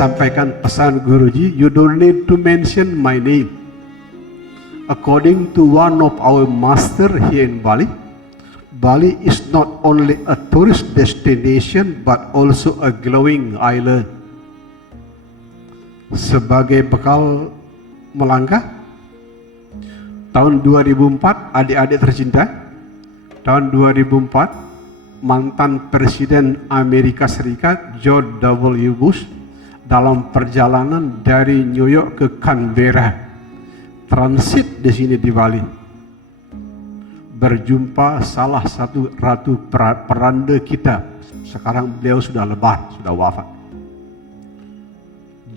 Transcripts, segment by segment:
sampaikan pesan Guruji, you don't need to mention my name. According to one of our master here in Bali, Bali is not only a tourist destination but also a glowing island. Sebagai bekal melangkah, tahun 2004, adik-adik tercinta, tahun 2004, mantan Presiden Amerika Serikat George W. Bush dalam perjalanan dari New York ke Canberra, transit di sini di Bali, berjumpa salah satu ratu peranda kita. Sekarang beliau sudah lebat, sudah wafat.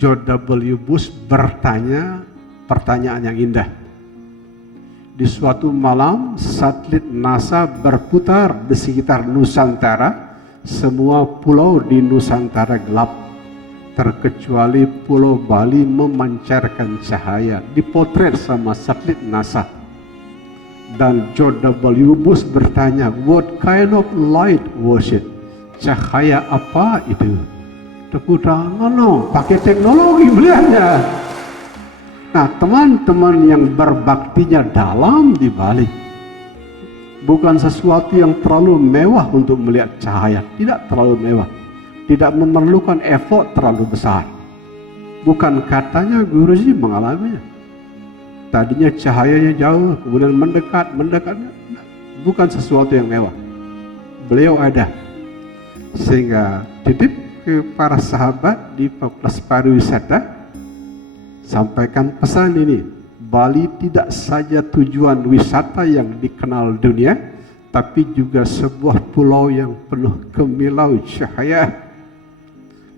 George W. Bush bertanya pertanyaan yang indah. Di suatu malam, satelit NASA berputar di sekitar Nusantara. Semua pulau di Nusantara gelap, terkecuali Pulau Bali memancarkan cahaya. Dipotret sama satelit NASA. Dan George W. Bush bertanya, what kind of light was it? Cahaya apa itu? Tepuk tangan loh, pakai teknologi melihatnya. Nah, teman-teman yang berbaktinya dalam di Bali, bukan sesuatu yang terlalu mewah untuk melihat cahaya, tidak terlalu mewah, tidak memerlukan effort terlalu besar. Bukan katanya Guruji mengalaminya. Tadinya cahayanya jauh, kemudian mendekat, bukan sesuatu yang mewah. Beliau ada, sehingga titip ke para sahabat di Fakultas Pariwisata, sampaikan pesan ini. Bali tidak saja tujuan wisata yang dikenal dunia, tapi juga sebuah pulau yang penuh kemilau cahaya.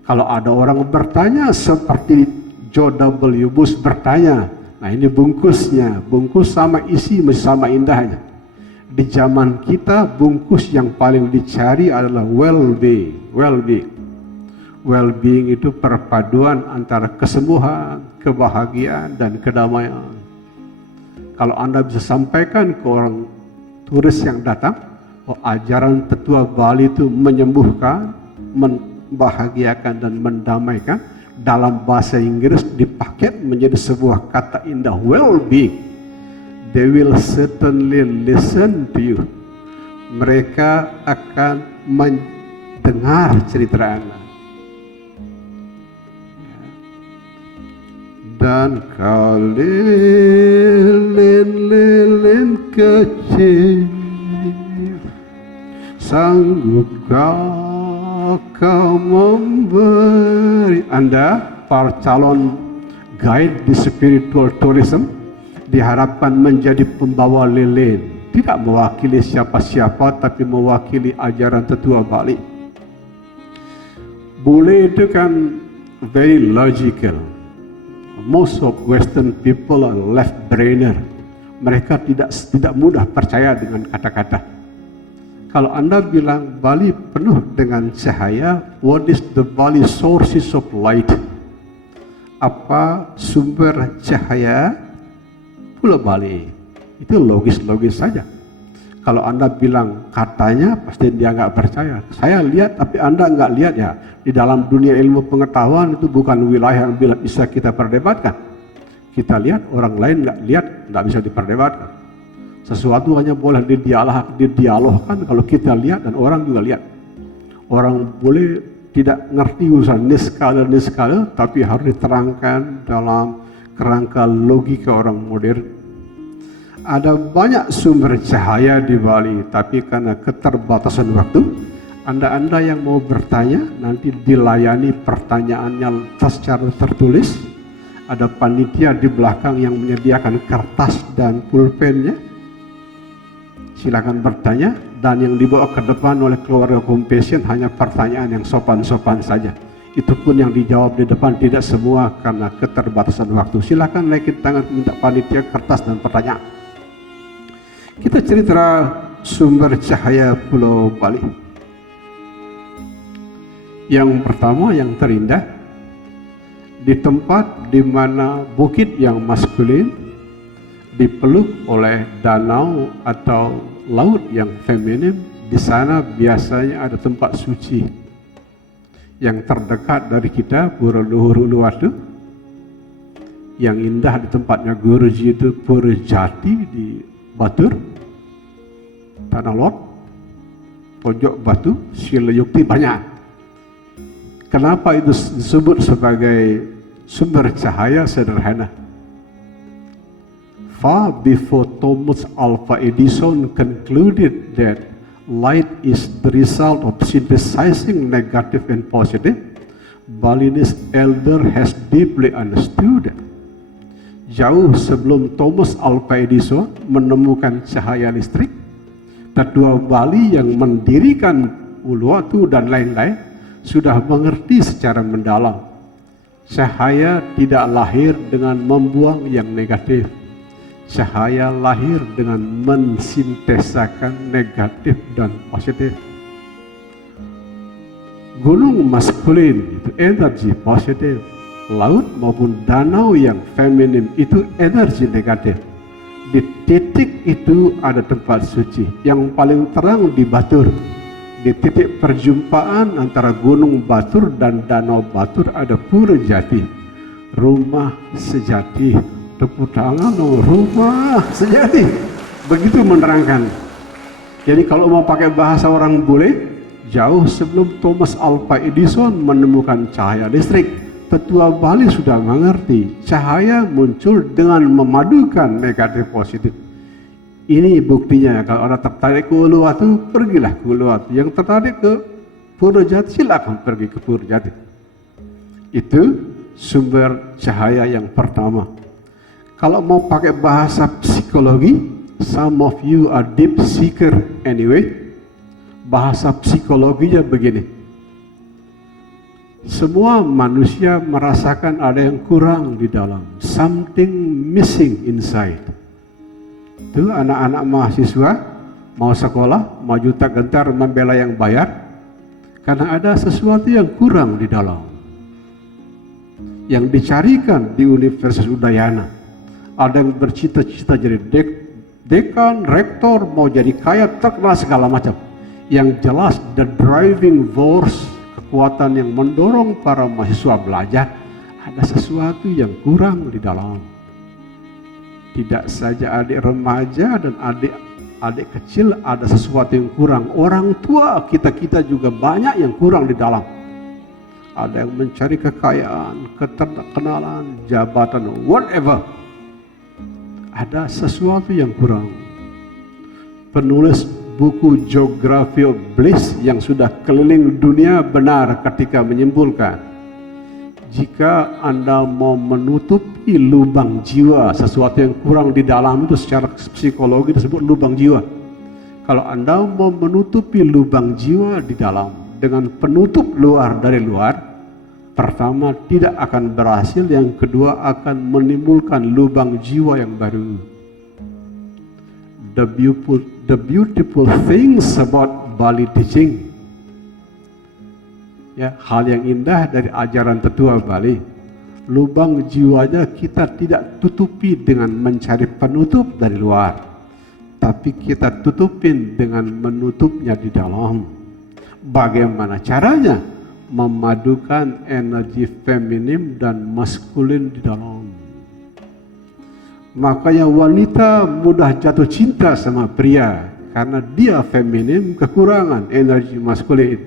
Kalau ada orang bertanya seperti George W. Bush bertanya, nah ini bungkusnya, bungkus sama isi masih sama indahnya. Di zaman kita bungkus yang paling dicari adalah well-being. Well-being itu perpaduan antara kesembuhan, kebahagiaan, dan kedamaian. Kalau Anda bisa sampaikan ke orang turis yang datang, ajaran tetua Bali itu menyembuhkan, membahagiakan, dan mendamaikan, dalam bahasa Inggris dipaket menjadi sebuah kata indah, well-being. They will certainly listen to you. Mereka akan mendengar cerita Anda. Dan kau lilin kecil, sanggupkah kau memberi? Anda, para calon guide di spiritual tourism, diharapkan menjadi pembawa lilin. Tidak mewakili siapa-siapa, tapi mewakili ajaran tetua Bali. Bule itu kan very logical. Most of Western people are left-brainer. Mereka tidak mudah percaya dengan kata-kata. Kalau Anda bilang Bali penuh dengan cahaya, what is the Bali sources of light? Apa sumber cahaya Pulau Bali? Itu logis-logis saja. Kalau Anda bilang katanya, pasti dia nggak percaya. Saya lihat, tapi Anda nggak lihat ya. Di dalam dunia ilmu pengetahuan itu bukan wilayah yang bisa kita perdebatkan. Kita lihat, orang lain nggak lihat, nggak bisa diperdebatkan. Sesuatu hanya boleh didialogkan kalau kita lihat dan orang juga lihat. Orang boleh tidak ngerti urusan niskala, tapi harus diterangkan dalam kerangka logika orang modern. Ada banyak sumber cahaya di Bali, tapi karena keterbatasan waktu, Anda yang mau bertanya nanti dilayani pertanyaannya secara tertulis. Ada panitia di belakang yang menyediakan kertas dan pulpennya. Silakan bertanya, dan yang dibawa ke depan oleh keluarga Compassion hanya pertanyaan yang sopan-sopan saja. Itu pun yang dijawab di depan, tidak semua karena keterbatasan waktu. Silakan naikin tangan minta panitia kertas dan pertanyaan. Kita cerita sumber cahaya Pulau Bali. Yang pertama, yang terindah, di tempat di mana bukit yang maskulin dipeluk oleh danau atau laut yang feminin, di sana biasanya ada tempat suci yang terdekat dari kita, Pura Luhur Uluwatu. Yang indah di tempatnya Guruji itu Pura Jati di Batur, Tanah Lot, Pojok Batu, Silayukti, banyak. Kenapa itu disebut sebagai sumber cahaya? Sederhana. Far before Thomas Alva Edison concluded that light is the result of synthesizing negative and positive, Balinese elder has deeply understood. Jauh sebelum Thomas Alva Edison menemukan cahaya listrik, tetua Bali yang mendirikan Uluwatu dan lain-lain sudah mengerti secara mendalam. Cahaya tidak lahir dengan membuang yang negatif. Cahaya lahir dengan mensintesakan negatif dan positif. Gunung maskulin itu energi positif. Laut maupun danau yang feminin itu energi negatif. Di titik itu ada tempat suci. Yang paling terang di Batur. Di titik perjumpaan antara Gunung Batur dan Danau Batur ada Pura Jati. Rumah sejati. Tepuk tangan, rumah sejati. Begitu menerangkan. Jadi kalau mau pakai bahasa orang bule, jauh sebelum Thomas Alva Edison menemukan cahaya listrik, tetua Bali sudah mengerti cahaya muncul dengan memadukan negatif positif. Ini buktinya. Kalau orang tertarik ke Uluwatu, pergilah ke Uluwatu. Yang tertarik ke Pura Jati, silakan pergi ke Pura Jati. Itu sumber cahaya yang pertama. Kalau mau pakai bahasa psikologi, some of you are deep seeker anyway. Bahasa psikologinya begini. Semua manusia merasakan ada yang kurang di dalam. Something missing inside. Itu anak-anak mahasiswa mau sekolah, mau juta gentar membela yang bayar. Karena ada sesuatu yang kurang di dalam. Yang dicarikan di Universitas Udayana. Ada yang bercita-cita jadi dekan, rektor, mau jadi kaya, terkenal segala macam. Yang jelas the driving force, kekuatan yang mendorong para mahasiswa belajar, ada sesuatu yang kurang di dalam. Tidak saja adik remaja dan adik kecil ada sesuatu yang kurang. Orang tua kita juga banyak yang kurang di dalam. Ada yang mencari kekayaan, keterkenalan, jabatan, whatever. Ada sesuatu yang kurang. Penulis buku Geography of Bliss yang sudah keliling dunia benar ketika menyimpulkan, jika Anda mau menutupi lubang jiwa, sesuatu yang kurang di dalam itu secara psikologi disebut lubang jiwa. Kalau Anda mau menutupi lubang jiwa di dalam dengan penutup luar dari luar, pertama tidak akan berhasil, yang kedua akan menimbulkan lubang jiwa yang baru. The beautiful things about Bali teaching, ya, hal yang indah dari ajaran tetua Bali, lubang jiwanya kita tidak tutupi dengan mencari penutup dari luar, tapi kita tutupin dengan menutupnya di dalam. Bagaimana caranya? Memadukan energi feminim dan maskulin di dalam. Makanya wanita mudah jatuh cinta sama pria karena dia feminim, kekurangan energi maskulin.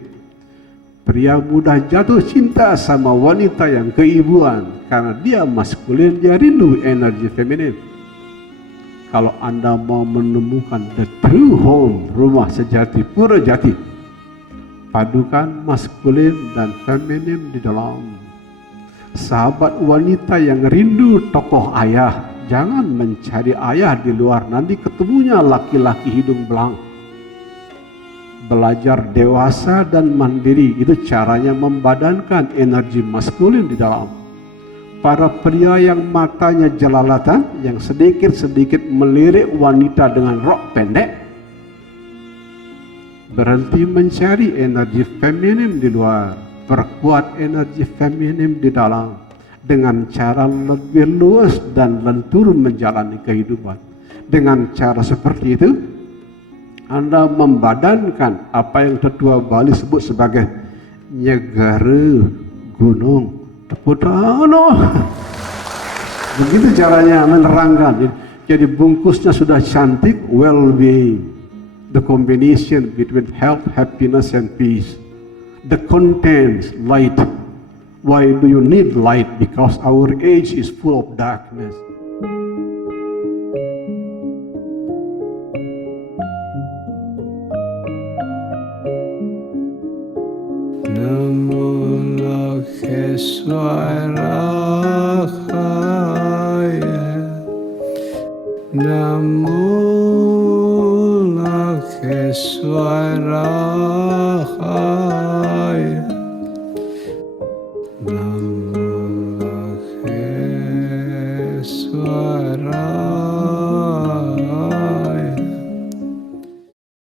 Pria mudah jatuh cinta sama wanita yang keibuan karena dia maskulin, dia rindu energi feminim. Kalau Anda mau menemukan the true home, rumah sejati, Pura Jati, padukan maskulin dan feminim di dalam. Sahabat wanita yang rindu tokoh ayah, jangan mencari ayah di luar, nanti ketemunya laki-laki hidung belang. Belajar dewasa dan mandiri, itu caranya membadankan energi maskulin di dalam. Para pria yang matanya jelalatan, yang sedikit-sedikit melirik wanita dengan rok pendek, berhenti mencari energi feminim di luar, perkuat energi feminim di dalam dengan cara lebih luas dan lentur menjalani kehidupan. Dengan cara seperti itu, Anda membadankan apa yang tetua Bali sebut sebagai nyegara gunung Tepudano. Begitu caranya menerangkan. Jadi bungkusnya sudah cantik, well-being. The combination between health, happiness, and peace. The contents, light. Why do you need light? Because our age is full of darkness. Namo Lokeswaraya, Namo Lokeswaraya, Namo Lokeswaraya.